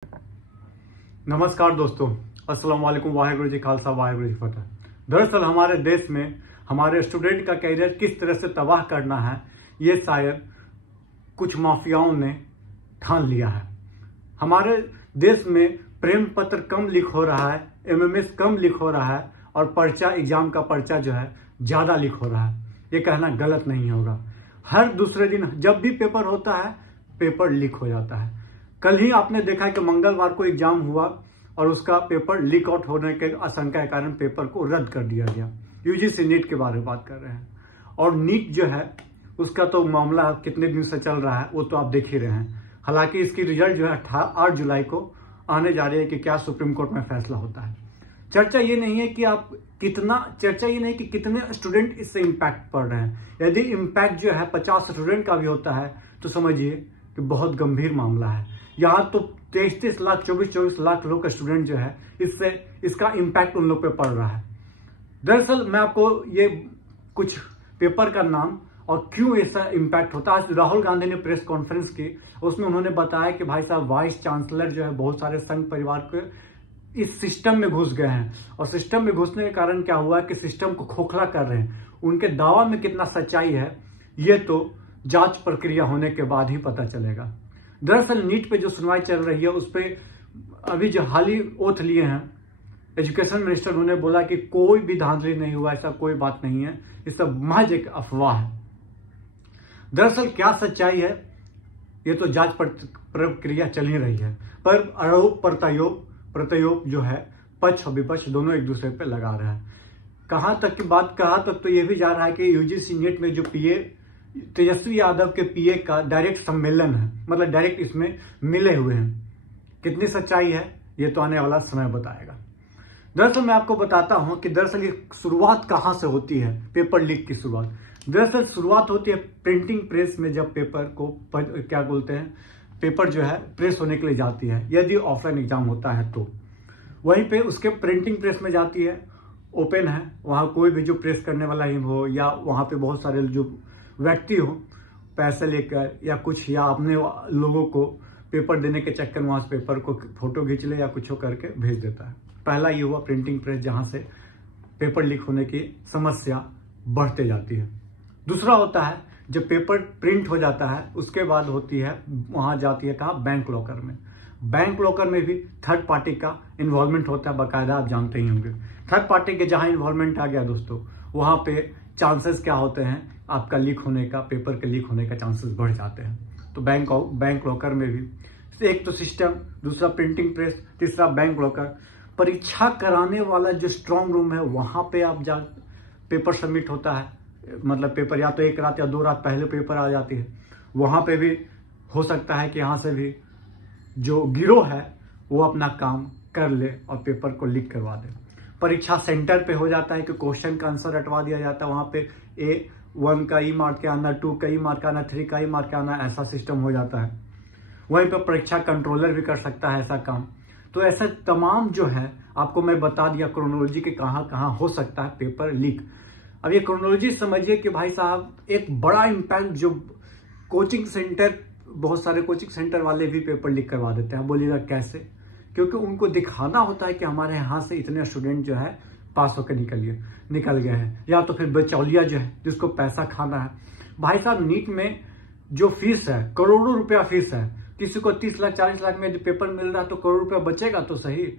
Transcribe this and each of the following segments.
नमस्कार दोस्तों, अस्सलाम वालेकुम, वाहिगुरु जी खालसा वाहिगुरु जी फतेह। दरअसल हमारे देश में हमारे स्टूडेंट का कैरियर किस तरह से तबाह करना है, ये शायद कुछ माफियाओं ने ठान लिया है। हमारे देश में प्रेम पत्र कम लीक हो रहा है, एमएमएस कम लीक हो रहा है और पर्चा एग्जाम का पर्चा जो है ज्यादा लीक हो रहा है। ये कहना गलत नहीं होगा। हर दूसरे दिन जब भी पेपर होता है, पेपर लीक हो जाता है। कल ही आपने देखा कि मंगलवार को एग्जाम हुआ और उसका पेपर लीक आउट होने के आशंका के कारण पेपर को रद्द कर दिया गया। यूजीसी नीट के बारे में बात कर रहे हैं। और नीट जो है उसका तो मामला कितने दिन से चल रहा है वो तो आप देख ही रहे हैं। हालांकि इसकी रिजल्ट जो है 8 जुलाई को आने जा रही है कि क्या सुप्रीम कोर्ट में फैसला होता है। चर्चा ये नहीं है कि कितने स्टूडेंट इससे इम्पैक्ट पड़ रहे हैं। यदि इम्पैक्ट जो है 50 स्टूडेंट का भी होता है तो समझिए कि बहुत गंभीर मामला है। यहाँ तो 23 लाख 24 लाख लोग का स्टूडेंट जो है इसका इम्पैक्ट उन लोग पे पड़ रहा है। दरअसल मैं आपको ये कुछ पेपर का नाम और क्यों ऐसा इम्पैक्ट होता है। आज राहुल गांधी ने प्रेस कॉन्फ्रेंस की, उसमें उन्होंने बताया कि भाई साहब वाइस चांसलर जो है बहुत सारे संघ परिवार के इस सिस्टम में घुस गए हैं और सिस्टम में घुसने के कारण क्या हुआ कि सिस्टम को खोखला कर रहे हैं। उनके दावा में कितना सच्चाई है ये तो जांच प्रक्रिया होने के बाद ही पता चलेगा। दरअसल नीट पे जो सुनवाई चल रही है उस पे अभी जो हाल ही ओथ लिए हैं एजुकेशन मिनिस्टर, उन्होंने बोला कि कोई भी धांधली नहीं हुआ, ऐसा कोई बात नहीं है, ये सब महज एक अफवाह है। दरअसल क्या सच्चाई है ये तो जांच प्रक्रिया चल ही रही है, पर आरोप प्रत्यारोप जो है पक्ष और विपक्ष दोनों एक दूसरे पे लगा रहा है। कहां तक तो ये भी जा रहा है कि यूजीसी नीट में जो पीए तेजस्वी यादव के पीए का डायरेक्ट सम्मेलन है, मतलब डायरेक्ट इसमें मिले हुए हैं। कितनी सच्चाई है ये तो आने वाला समय बताएगा। दरअसल मैं आपको बताता हूं कि दरअसल ये शुरुआत कहां से होती है। पेपर लीक की शुरुआत दरअसल शुरुआत होती है प्रिंटिंग प्रेस में। जब पेपर को पेपर जो है प्रेस होने के लिए जाती है, यदि ऑफलाइन एग्जाम होता है तो वहीं पे उसके प्रिंटिंग प्रेस में जाती है, ओपन है, वहां कोई भी जो प्रेस करने वाला ही हो या वहां पे बहुत सारे जो व्यक्ति हो पैसे लेकर या कुछ या अपने लोगों को पेपर देने के चक्कर में वहां से पेपर को फोटो खींच ले या कुछ करके भेज देता है। पहला ये हुआ प्रिंटिंग प्रेस, जहां से पेपर लीक होने की समस्या बढ़ते जाती है। दूसरा होता है जब पेपर प्रिंट हो जाता है उसके बाद होती है वहां जाती है कहाँ, बैंक लॉकर में। बैंक लॉकर में भी थर्ड पार्टी का इन्वॉल्वमेंट होता है, बाकायदा आप जानते ही होंगे। थर्ड पार्टी के जहां इन्वॉल्वमेंट आ गया दोस्तों, वहां पे चांसेस क्या होते हैं, आपका लीक होने का, पेपर के लीक होने का चांसेस बढ़ जाते हैं। तो बैंक लॉकर में भी एक तो सिस्टम, दूसरा प्रिंटिंग प्रेस, तीसरा बैंक लॉकर। परीक्षा कराने वाला जो स्ट्रांग रूम है वहां पे आप जा पेपर सबमिट होता है, मतलब पेपर या तो 1 रात या 2 रात पहले पेपर आ जाती है। वहां पे भी हो सकता है कि यहां से भी जो गिरोह है वो अपना काम कर ले और पेपर को लीक करवा दे। परीक्षा सेंटर पे हो जाता है कि क्वेश्चन का आंसर रटवा दिया जाता है, वहां पे A1 का ई मार्क के आना, 2 का ई मार्क आना, 3 का ई मार्क आना, ऐसा सिस्टम हो जाता है। वहीं पर परीक्षा कंट्रोलर भी कर सकता है ऐसा काम। तो ऐसा तमाम जो है आपको मैं बता दिया क्रोनोलॉजी के कहां कहां हो सकता है पेपर लीक। अब ये क्रोनोलॉजी समझिए कि भाई साहब एक बड़ा इम्पैक्ट जो कोचिंग सेंटर, बहुत सारे कोचिंग सेंटर वाले भी पेपर लीक करवा देते हैं। बोलिएगा कैसे? क्योंकि उनको दिखाना होता है कि हमारे यहाँ से इतने स्टूडेंट जो है पास होकर निकल गए हैं, या तो फिर बचौलिया जो है जिसको पैसा खाना है। भाई साहब नीट में जो फीस है, करोड़ों रुपया फीस है, किसी को 30 लाख 40 लाख में पेपर मिल रहा है तो करोड़ रुपया बचेगा तो सही।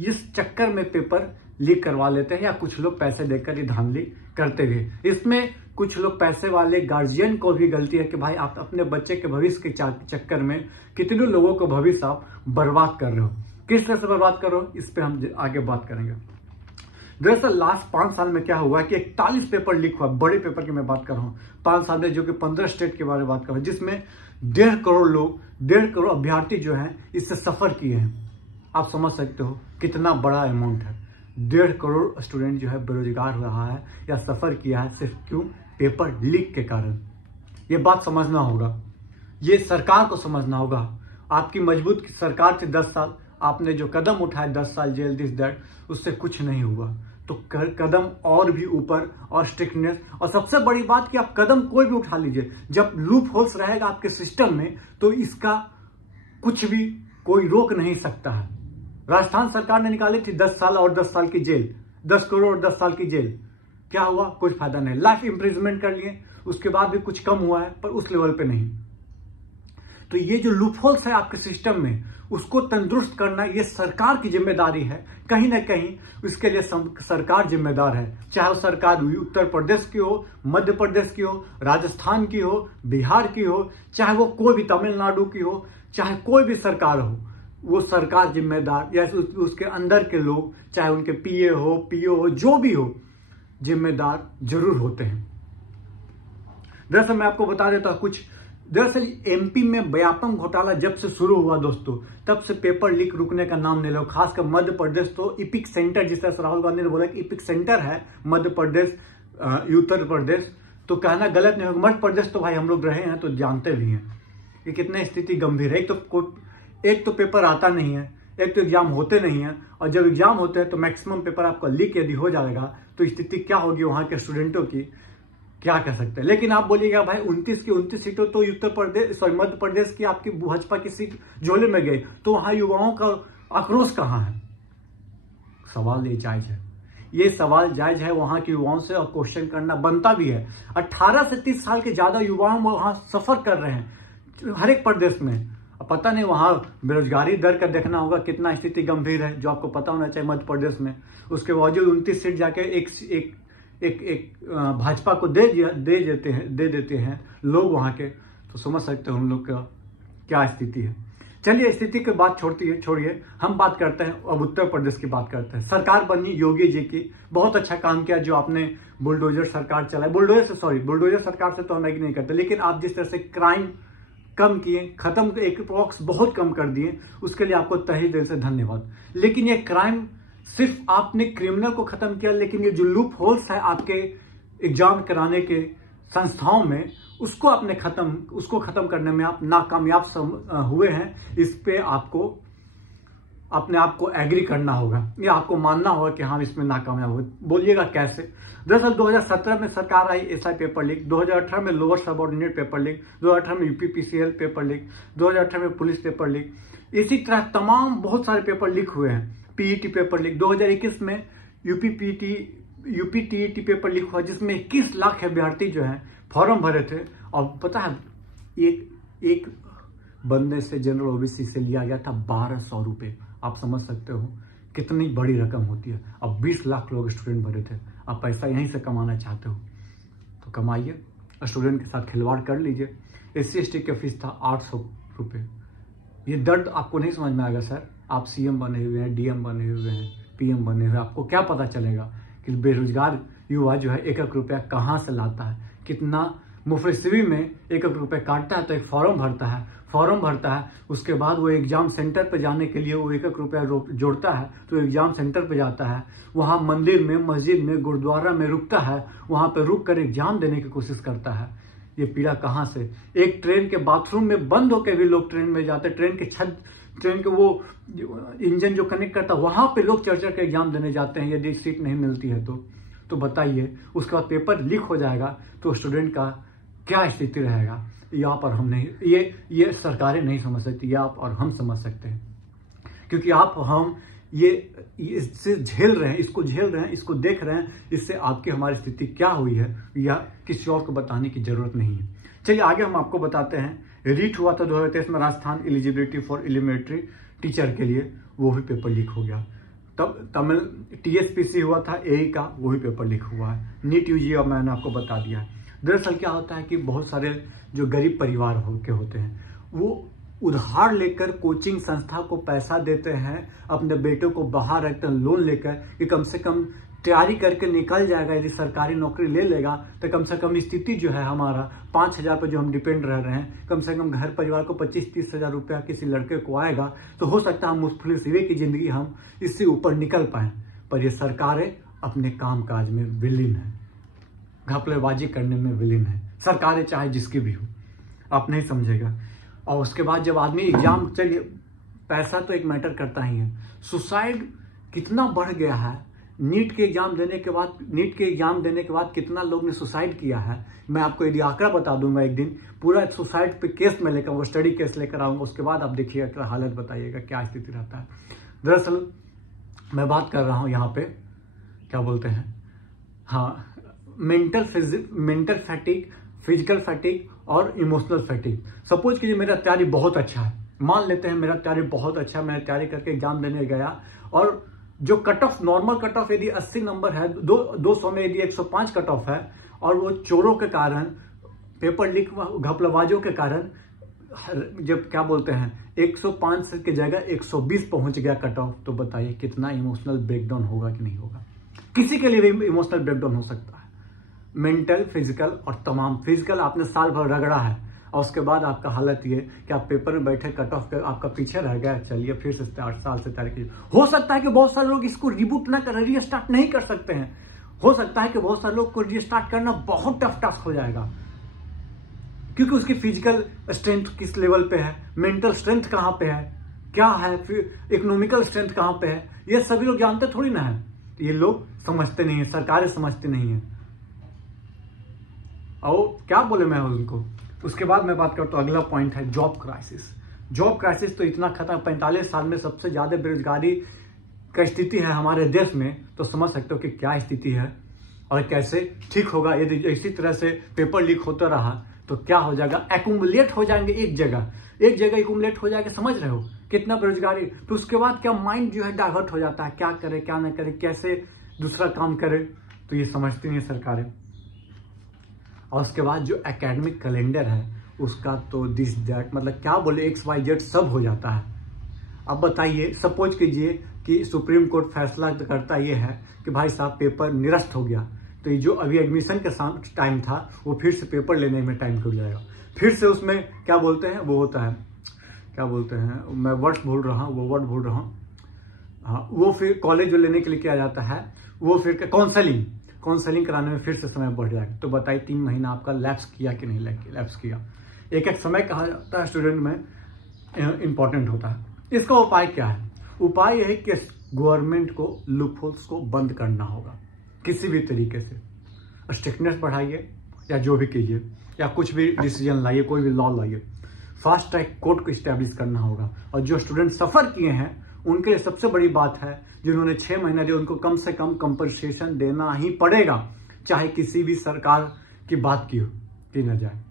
इस चक्कर में पेपर लीक करवा लेते हैं या कुछ लोग पैसे देकर ये धांधली करते भी। इसमें कुछ लोग पैसे वाले गार्जियन को भी गलती है कि भाई आप अपने बच्चे के भविष्य के चक्कर में कितने लोगों को भविष्य आप बर्बाद कर रहे हो। किस तरह से बर्बाद कर रहे हो इस पे हम आगे बात करेंगे। दरअसल लास्ट 5 साल में क्या हुआ कि 41 पेपर लीक हुआ, बड़े पेपर की मैं बात कर रहा हूँ 5 साल में, जो कि 15 स्टेट के बारे में बात कर रहा हूँ, जिसमें 1.5 करोड़ लोग, 1.5 करोड़ अभ्यर्थी जो है इससे सफर किए हैं। आप समझ सकते हो कितना बड़ा अमाउंट है। 1.5 करोड़ स्टूडेंट जो है बेरोजगार रहा है या सफर किया है सिर्फ क्यों? पेपर लीक के कारण। ये बात समझना होगा, ये सरकार को समझना होगा। आपकी मजबूत सरकार थी 10 साल, आपने जो कदम उठाए 10 साल जेल दिस दैट, उससे कुछ नहीं हुआ। तो कदम और भी ऊपर और स्ट्रिक्टनेस, और सबसे बड़ी बात कि आप कदम कोई भी उठा लीजिए, जब लूप होल्स रहेगा आपके सिस्टम में तो इसका कुछ भी कोई रोक नहीं सकता है। राजस्थान सरकार ने निकाली थी 10 साल और 10 साल की जेल, 10 करोड़ 10 साल की जेल। क्या हुआ? कुछ फायदा नहीं। लाइफ इंप्रिजमेंट कर लिए, उसके बाद भी कुछ कम हुआ है, पर उस लेवल पे नहीं। तो ये जो लूपहोल्स है आपके सिस्टम में, उसको तंदुरुस्त करना ये सरकार की जिम्मेदारी है। कहीं ना कहीं इसके लिए सरकार जिम्मेदार है, चाहे वो सरकार उत्तर प्रदेश की हो, मध्य प्रदेश की हो, राजस्थान की हो, बिहार की हो, चाहे वो कोई भी तमिलनाडु की हो, चाहे कोई भी सरकार हो, वो सरकार जिम्मेदार या उसके अंदर के लोग, चाहे उनके पीए हो, पीओ हो, जो भी हो, जिम्मेदार जरूर होते हैं। दरअसल मैं आपको बता देता हूं कुछ। दरअसल एमपी में व्यापम घोटाला जब से शुरू हुआ दोस्तों, तब से पेपर लीक रुकने का नाम नहीं लो। खासकर मध्य प्रदेश तो इपिक सेंटर, जिस तरह से राहुल गांधी ने बोला कि इपिक सेंटर है मध्य प्रदेश, उत्तर प्रदेश, तो कहना गलत नहीं होगा। मध्य प्रदेश तो भाई हम लोग रहे हैं तो जानते भी हैं कि कितनी स्थिति गंभीर है। एक तो पेपर आता नहीं है, एक तो एग्जाम होते नहीं है, और जब एग्जाम होते हैं तो मैक्सिमम पेपर आपका लीक यदि हो जाएगा तो स्थिति क्या होगी वहां के स्टूडेंटों की, क्या कह सकते हैं। लेकिन आप बोलिएगा भाई 29 की 29 सीटों तो मध्य प्रदेश की आपकी भाजपा की सीट झोले में गई, तो वहां युवाओं का आक्रोश कहां है? सवाल ये जायज है, ये सवाल जायज है वहां के युवाओं से, और क्वेश्चन करना बनता भी है। 18 से 30 साल के ज्यादा युवाओं वहां सफर कर रहे हैं हर एक प्रदेश में। अब पता नहीं वहां बेरोजगारी दर का देखना होगा कितना स्थिति गंभीर है, जो आपको पता होना चाहिए मध्य प्रदेश में। उसके बावजूद 29 सीट जाके एक भाजपा को दे देते हैं लोग वहां के, तो समझ सकते हैं उन लोग का क्या स्थिति है। चलिए स्थिति की बात छोड़िए, हम बात करते हैं अब उत्तर प्रदेश की बात करते हैं। सरकार बनी योगी जी की, बहुत अच्छा काम किया जो आपने बुलडोजर सरकार चलाई। बुलडोजर सरकार से तो हम नहीं करते, लेकिन आप जिस तरह से क्राइम कम किए, खत्म, एक बॉक्स बहुत कम कर दिए, उसके लिए आपको तहे दिल से धन्यवाद। लेकिन ये क्राइम सिर्फ आपने क्रिमिनल को खत्म किया, लेकिन ये जो लूप होल्स है आपके एग्जाम कराने के संस्थाओं में, उसको खत्म करने में आप नाकामयाब हुए हैं। इस पे आपको अपने आप को एग्री करना होगा, या आपको मानना होगा कि हाँ इसमें नाकामयाब हुए। बोलिएगा कैसे? दरअसल 2017 में सरकार आई एसआई पेपर लीक, 2018 में लोअर सबऑर्डिनेट पेपर लीक, 2018 में यूपीपीसीएल पेपर लीक, 2018 में पुलिस पेपर लीक, इसी तरह तमाम बहुत सारे पेपर लीक हुए हैं। पीईटी पेपर लीक 2021 में यूपीटीईटी पेपर लीक हुआ, जिसमें 21 लाख अभ्यर्थी जो हैं फॉर्म भरे थे, और पता है एक बंदे से जनरल ओबीसी से लिया गया था 1200 रुपये। आप समझ सकते हो कितनी बड़ी रकम होती है। अब 20 लाख लोग स्टूडेंट भरे थे, आप पैसा यहीं से कमाना चाहते हो तो कमाइए, स्टूडेंट के साथ खिलवाड़ कर लीजिए। SC/ST की फीस था 800 रुपये। ये दर्द आपको नहीं समझ में आएगा सर, आप सीएम बने हुए हैं, डीएम बने हुए हैं, पीएम बने हुए हैं, आपको क्या पता चलेगा कि बेरोजगार युवा जो है 1-1 रुपया कहाँ से लाता है, कितना मुफस्सिरी में 1-1 रुपये काटता है। तो एक फॉर्म भरता है, उसके बाद वो एग्जाम सेंटर पर जाने के लिए वो 1-1 रुपया जोड़ता है, तो एग्जाम सेंटर पर जाता है, वहाँ मंदिर में, मस्जिद में, गुरुद्वारा में रुकता है, वहाँ पर रुक कर एग्जाम देने की कोशिश करता है। ये पीड़ा कहाँ से? एक ट्रेन के बाथरूम में बंद होकर भी लोग ट्रेन में जाते, ट्रेन के वो इंजन जो कनेक्ट करता है वहां पे लोग चढ़ के एग्जाम देने जाते हैं, यदि सीट नहीं मिलती है तो बताइए, उसके बाद पेपर लीक हो जाएगा तो स्टूडेंट का क्या स्थिति रहेगा? ये आप और हम नहीं, ये सरकारें नहीं समझ सकती, ये आप और हम समझ सकते हैं, क्योंकि आप हम ये इससे झेल रहे हैं, इसको देख रहे हैं। इससे आपकी हमारी स्थिति क्या हुई है या किसी और को बताने की जरूरत नहीं है। चलिए आगे हम आपको बताते हैं। रीट हुआ था 2023 में Rajasthan eligibility for elementary teacher के लिए, वो भी पेपर लीक हो गया। तब तमिल TSPC हुआ था AE का, वो भी पेपर लीक हुआ है। नीट UG अब मैंने आपको बता दिया है। दरअसल क्या होता है कि बहुत सारे जो गरीब परिवार के होते हैं, वो उधार लेकर कोचिंग संस्था को पैसा देते हैं, अपने बेटों को बाहर रखते हैं लोन लेकर कि कम से कम तैयारी करके निकल जाएगा, यदि सरकारी नौकरी ले लेगा तो कम से कम स्थिति जो है हमारा 5,000 पर जो हम डिपेंड रह रहे हैं, कम से कम घर परिवार को 25-30 हज़ार रुपया किसी लड़के को आएगा तो हो सकता है हम मुफ्तलिसिवे की जिंदगी हम इससे ऊपर निकल पाए। पर ये सरकारें अपने काम काज में विलीन है, घपलेबाजी करने में विलीन है, सरकारें चाहे जिसकी भी हो, आप नहीं समझेगा। और उसके बाद जब आदमी एग्जाम, चलिए पैसा तो एक मैटर करता ही है, सुसाइड कितना बढ़ गया है नीट के एग्जाम देने के बाद कितना लोग ने सुसाइड किया है, मैं आपको यदि आंकड़ा बता दूंगा एक दिन, पूरा सुसाइड पे केस में लेकर वो स्टडी केस लेकर आऊंगा, उसके बाद आप देखिएगा क्या हालत, बताइएगा क्या स्थिति रहता है। दरअसल मैं बात कर रहा हूं यहाँ पे क्या बोलते हैं, हाँ, मेंटल फैटिक, फिजिकल फैटिक और इमोशनल फैटिक। सपोज कीजिए मेरा तैयारी बहुत अच्छा है, मान लेते हैं मेरा तैयारी बहुत अच्छा है, मैं तैयारी करके एग्जाम देने गया और जो cut off, normal cut off यदि 80 नंबर है, 200 में यदि 105 कट ऑफ है, और वो चोरों के कारण, पेपर लीक, घपलबाजों के कारण जब क्या बोलते हैं 105 की जगह 120 पहुंच गया कट ऑफ, तो बताइए कितना इमोशनल ब्रेकडाउन होगा कि नहीं होगा। किसी के लिए भी इमोशनल ब्रेकडाउन हो सकता है, मेंटल, फिजिकल और तमाम। फिजिकल आपने साल भर रगड़ा है और उसके बाद आपका हालत ये कि आप पेपर में बैठे, कट ऑफ आपका पीछे रह गया, चलिए फिर से 8 साल से तैयारी कीजिए। हो सकता है कि बहुत सारे लोग इसको रिबूट ना कर, रीस्टार्ट नहीं कर सकते हैं। हो सकता है कि बहुत सारे लोग को रीस्टार्ट करना बहुत टफ टास्क हो जाएगा, क्योंकि उसकी फिजिकल स्ट्रेंथ किस लेवल पे है, मेंटल स्ट्रेंथ कहां पे है, क्या है, फिर इकोनॉमिकल स्ट्रेंथ कहां पे है, ये सभी लोग जानते थोड़ी ना है। ये लोग समझते नहीं है, सरकारें समझती नहीं है। और क्या बोले मैं उनको। उसके बाद मैं बात करता हूँ, अगला पॉइंट है जॉब क्राइसिस। जॉब क्राइसिस तो इतना खतरनाक, 45 साल में सबसे ज्यादा बेरोजगारी का स्थिति है हमारे देश में, तो समझ सकते हो कि क्या स्थिति है और कैसे ठीक होगा। यदि इसी तरह से पेपर लीक होता रहा तो क्या हो जाएगा, एक्यूमुलेट हो जाएंगे एक जगह एक्यूमुलेट हो जाएगा, समझ रहे हो कितना बेरोजगारी। तो उसके बाद क्या माइंड जो है डाइवर्ट हो जाता है, क्या करे क्या ना करे, कैसे दूसरा काम करे, तो ये समझती नहीं है सरकारें। और उसके बाद जो एकेडमिक कैलेंडर है उसका तो दिस दैट, मतलब क्या बोले, XYZ सब हो जाता है। अब बताइए, सपोज कीजिए कि सुप्रीम कोर्ट फैसला करता ये है कि भाई साहब पेपर निरस्त हो गया, तो ये जो अभी एडमिशन के टाइम था वो फिर से पेपर लेने में टाइम लग जाएगा, फिर से उसमें क्या बोलते हैं वो होता है, क्या बोलते हैं, मैं वर्ड भूल रहा हूँ, हाँ, वो फिर कॉलेज जो लेने के लिए किया जाता है, वो फिर काउंसलिंग कराने में फिर से समय बढ़ जाएगा। तो बताइए 3 महीना आपका लैप्स किया कि नहीं लैप्स किया। एक समय कहा जाता है स्टूडेंट में इंपॉर्टेंट होता है। इसका उपाय क्या है? उपाय यह है कि गवर्नमेंट को लूपहोल्स को बंद करना होगा किसी भी तरीके से, स्ट्रिक्टनेस बढ़ाइए या जो भी कीजिए, या कुछ भी डिसीजन लाइए, कोई भी लॉ लाइए, फास्ट ट्रैक कोर्ट को स्टैब्लिश करना होगा। और जो स्टूडेंट सफर किए हैं उनके लिए सबसे बड़ी बात है, जिन्होंने 6 महीना दिए उनको कम से कम कंपनसेशन देना ही पड़ेगा, चाहे किसी भी सरकार की बात की न जाए।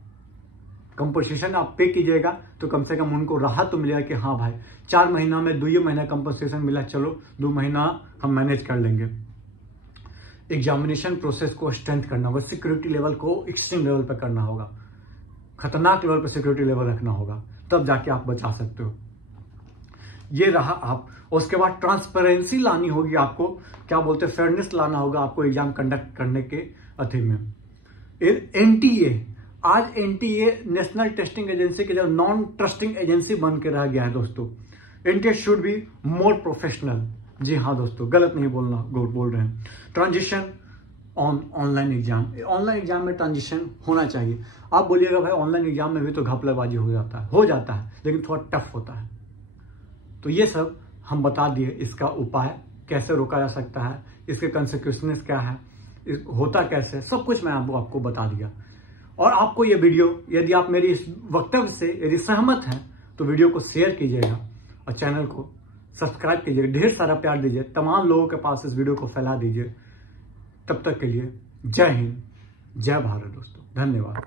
कंपनसेशन आप पे कीजिएगा तो कम से कम उनको राहत तो मिलेगा कि हाँ भाई 4 महीना में 2 महीना कंपनसेशन मिला, चलो 2 महीना हम मैनेज कर लेंगे। एग्जामिनेशन प्रोसेस को स्ट्रेंथ करना होगा, सिक्योरिटी लेवल को एक्सट्रीम लेवल पर करना होगा, खतरनाक लेवल पर सिक्योरिटी लेवल रखना होगा, तब जाके आप बचा सकते हो। ये रहा आप। उसके बाद ट्रांसपेरेंसी लानी होगी आपको, क्या बोलते हैं, फेयरनेस लाना होगा आपको एग्जाम कंडक्ट करने के अथी में। NTA, आज NTA नेशनल टेस्टिंग एजेंसी के लिए नॉन ट्रस्टिंग एजेंसी बन के रह गया है दोस्तों। NTA should be more professional. जी हाँ दोस्तों, गलत नहीं बोल रहे हैं। ट्रांजिशन ऑनलाइन एग्जाम में ट्रांजिशन होना चाहिए। आप बोलिएगा भाई ऑनलाइन एग्जाम में भी तो घपलाबाजी हो जाता है, लेकिन थोड़ा टफ होता है। तो ये सब हम बता दिए, इसका उपाय कैसे रोका जा सकता है, इसके कंसिक्वेंसेस क्या है, होता कैसे, सब कुछ मैं आपको बता दिया। और आपको ये वीडियो, यदि आप मेरी इस वक्तव्य से यदि सहमत हैं तो वीडियो को शेयर कीजिएगा और चैनल को सब्सक्राइब कीजिएगा, ढेर सारा प्यार दीजिए, तमाम लोगों के पास इस वीडियो को फैला दीजिए। तब तक के लिए जय हिंद, जय भारत दोस्तों, धन्यवाद।